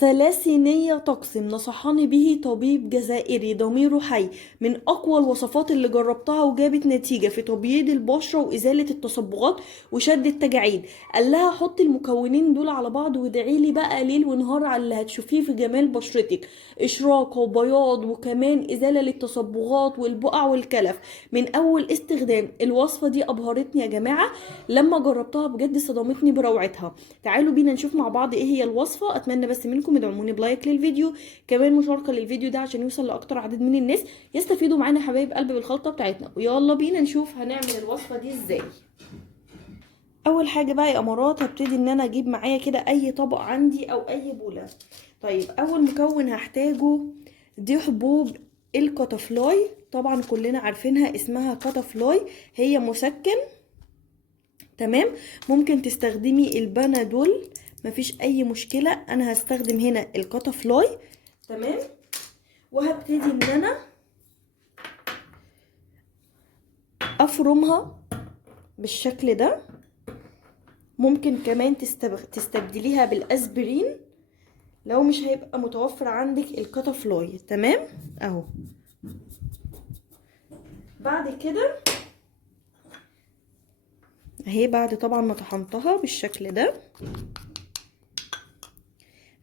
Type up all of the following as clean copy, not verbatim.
ثلاثينية تقسم نصحني به طبيب جزائري ضميره حي، من أقوى الوصفات اللي جربتها وجابت نتيجة في تبييض البشرة وإزالة التصبغات وشد التجاعيد. قال لها حطي المكونين دول على بعض وادعيلي بقى ليل ونهار على اللي هتشوفيه في جمال بشرتك، إشراق وبياض وكمان إزالة للتصبغات والبقع والكلف من أول استخدام. الوصفة دي أبهرتني يا جماعة، لما جربتها بجد صدمتني بروعتها. تعالوا بينا نشوف مع بعض ايه هي الوصفة. اتمنى بس منكم يدعموني بلايك للفيديو، كمان مشاركة للفيديو ده عشان يوصل لاكتر عدد من الناس يستفيدوا معانا حبايب قلب بالخلطة بتاعتنا. ويلا بينا نشوف هنعمل الوصفة دي ازاي. اول حاجة بقى يا امارات هبتدي ان انا اجيب معايا كده اي طبق عندي او اي بولة. طيب اول مكون هحتاجه دي حبوب الكوتافلاي، طبعا كلنا عارفينها اسمها كوتافلاي، هي مسكن تمام. ممكن تستخدمي البنادول مفيش اي مشكلة، انا هستخدم هنا الكوتافلاي تمام. وهبتدي ان انا افرمها بالشكل ده. ممكن كمان تستبدليها بالاسبرين لو مش هيبقى متوفر عندك الكوتافلاي تمام اهو. بعد كده اهي، بعد طبعا ما طحنتها بالشكل ده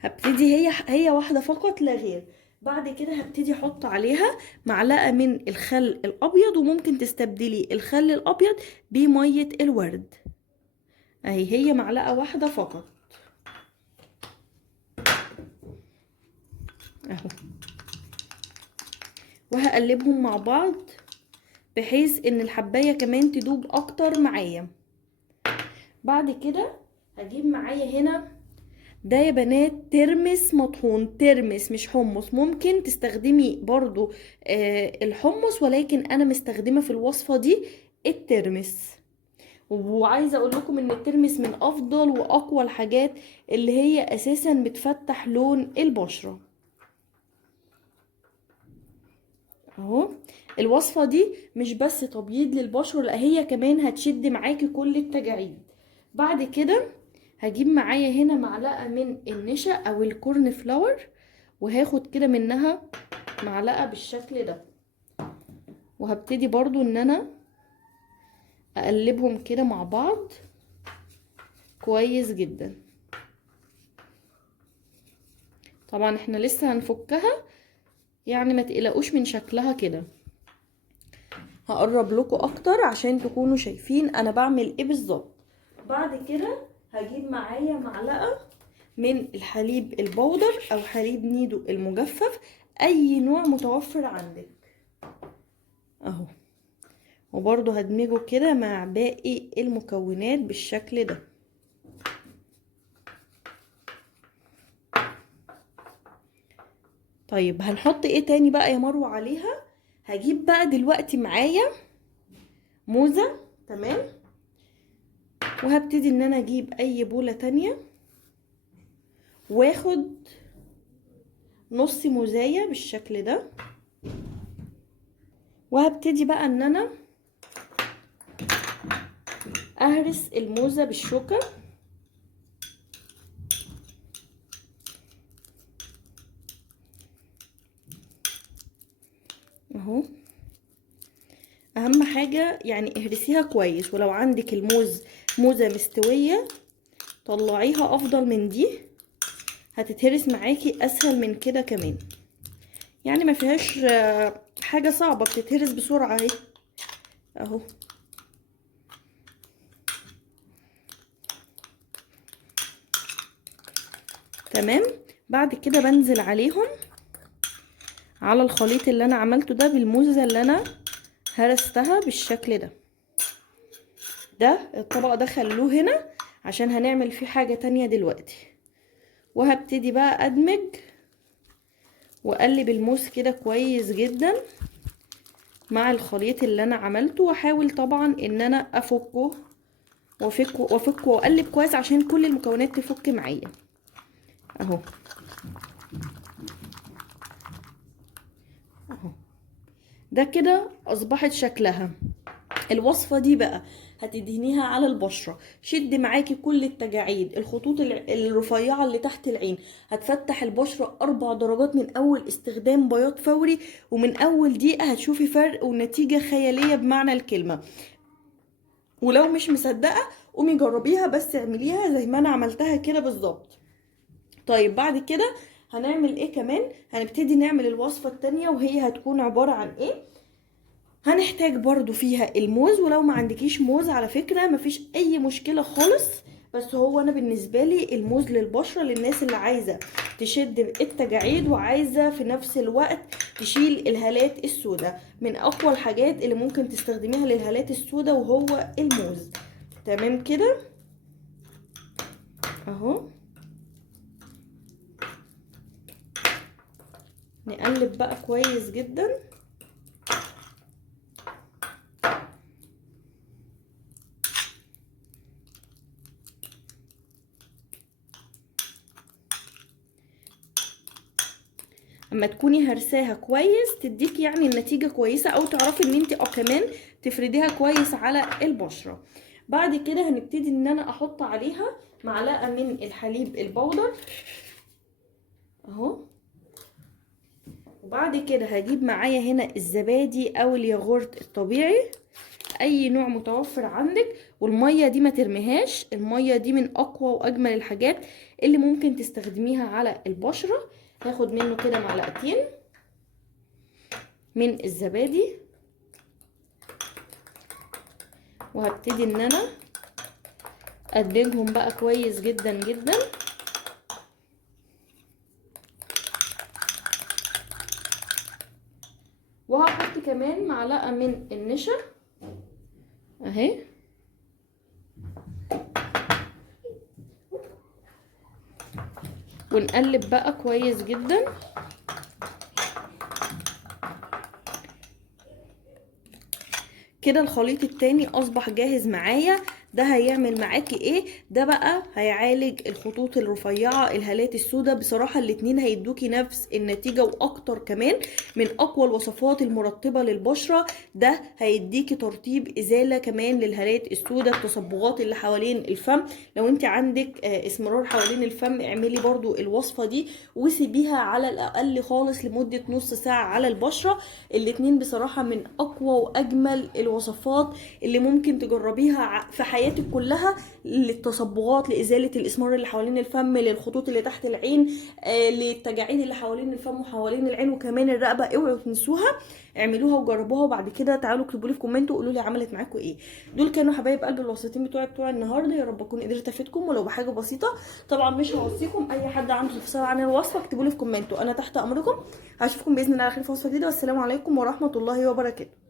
هبتدي هي واحدة فقط لا غير. بعد كده هبتدي احط عليها معلقة من الخل الابيض، وممكن تستبدلي الخل الابيض بمية الورد اهي، هي معلقة واحدة فقط اهو. وهقلبهم مع بعض بحيث ان الحباية كمان تدوب اكتر معايا. بعد كده هجيب معايا هنا ده يا بنات ترمس مطحون، ترمس مش حمص. ممكن تستخدمي برضو الحمص، ولكن انا مستخدمة في الوصفة دي الترمس. وعايزة اقول لكم ان الترمس من افضل واقوى الحاجات اللي هي اساسا بتفتح لون البشرة اهو. الوصفة دي مش بس تبييض للبشرة، لا هي كمان هتشد معاكي كل التجاعيد. بعد كده هجيب معايا هنا معلقة من النشا او الكورن فلاور، وهاخد كده منها معلقة بالشكل ده، وهبتدي برضو ان انا اقلبهم كده مع بعض كويس جدا. طبعا احنا لسه هنفكها، يعني ما تقلقوش من شكلها كده. هقرب لكم اكتر عشان تكونوا شايفين انا بعمل ايه بالظبط. بعد كده هجيب معايا معلقة من الحليب البودر او حليب نيدو المجفف، اي نوع متوفر عندك اهو. وبرضو هدمجه كده مع باقي المكونات بالشكل ده. طيب هنحط ايه تاني بقى يا مروة عليها؟ هجيب بقى دلوقتي معايا موزة تمام، وهبتدي ان انا اجيب اي بولة تانية واخد نص موزاية بالشكل ده، وهبتدي بقى ان انا اهرس الموزة بالشوكة اهو. اهم حاجة يعني اهرسيها كويس، ولو عندك موزة مستوية طلعيها افضل من دي، هتتهرس معاكي اسهل من كده كمان، يعني ما فيهاش حاجة صعبة، بتتهرس بسرعة اهي اهو. تمام. بعد كده بنزل عليهم على الخليط اللي انا عملته ده بالموزة اللي انا هرستها بالشكل ده. الطبق ده خلوه هنا عشان هنعمل فيه حاجة تانية دلوقتي. وهبتدي بقى ادمج واقلب الموز كده كويس جدا مع الخليط اللي انا عملته، واحاول طبعا ان انا افكه وافكه واقلب كويس عشان كل المكونات تفك معايا اهو اهو. ده كده اصبحت شكلها. الوصفة دي بقى هتدهنيها على البشرة، شد معاكي كل التجاعيد، الخطوط الرفيعة اللي تحت العين، هتفتح البشرة 4 درجات من أول استخدام، بياض فوري، ومن أول دقيقة هتشوفي فرق ونتيجة خيالية بمعنى الكلمة. ولو مش مصدقة قومي جربيها، بس اعمليها زي ما أنا عملتها كده بالظبط. طيب بعد كده هنعمل ايه كمان؟ هنبتدي نعمل الوصفة التانية، وهي هتكون عبارة عن ايه؟ هنحتاج برضو فيها الموز، ولو ما عندكيش موز على فكرة مفيش اي مشكلة خالص، بس هو انا بالنسبة لي الموز للبشرة، للناس اللي عايزة تشد التجاعيد وعايزة في نفس الوقت تشيل الهالات السوداء. من اقوى الحاجات اللي ممكن تستخدميها للهالات السوداء وهو الموز. تمام كده اهو. نقلب بقى كويس جدا. اما تكوني هرساها كويس تديك يعني النتيجة كويسة، او تعرفي ان انت كمان تفرديها كويس على البشرة. بعد كده هنبتدي ان انا احط عليها معلقة من الحليب البودر اهو. وبعد كده هجيب معايا هنا الزبادي او الياغورت الطبيعي، اي نوع متوفر عندك. والمية دي ما ترميهاش، المية دي من اقوى واجمل الحاجات اللي ممكن تستخدميها على البشرة. هاخد منه كده معلقتين من الزبادي، وهبتدي ان انا ادمجهم بقى كويس جدا جدا. وهحط كمان معلقة من النشا اهي، ونقلب بقى كويس جدا. كده الخليط التاني اصبح جاهز معايا. ده هيعمل معاكي ايه؟ ده بقى هيعالج الخطوط الرفيعة، الهالات السوداء. بصراحة الاتنين هيدوكي نفس النتيجة واكتر كمان، من اقوى الوصفات المرطبة للبشرة. ده هيديكي ترطيب، ازالة كمان للهالات السوداء، التصبغات اللي حوالين الفم. لو انت عندك اسمرار حوالين الفم اعملي برضو الوصفة دي وسيبيها على الاقل خالص لمدة نص ساعة على البشرة. الاتنين بصراحة من اقوى واجمل الوصفات اللي ممكن تجربيها في حياتك كلها، للتصبغات، لازالة الاسمار اللي حوالين الفم، للخطوط اللي تحت العين، للتجاعيد اللي حوالين الفم وحوالين العين، وكمان الرقبة. اوعوا تنسوها، اعملوها وجربوها، وبعد كده تعالوا اكتبوا لي في كومنت وقولوا لي عملت معاكم ايه. دول كانوا حبايب قلب الوصفتين بتوع النهارده. يا رب اكون قدرت افيدكم ولو بحاجه بسيطه. طبعا مش هوصيكم، اي حد عنده استفسار عن الوصفه اكتبوا لي في كومنت وانا تحت امركم. هشوفكم باذن الله على خير في وصفه جديده، والسلام عليكم ورحمه الله وبركاته.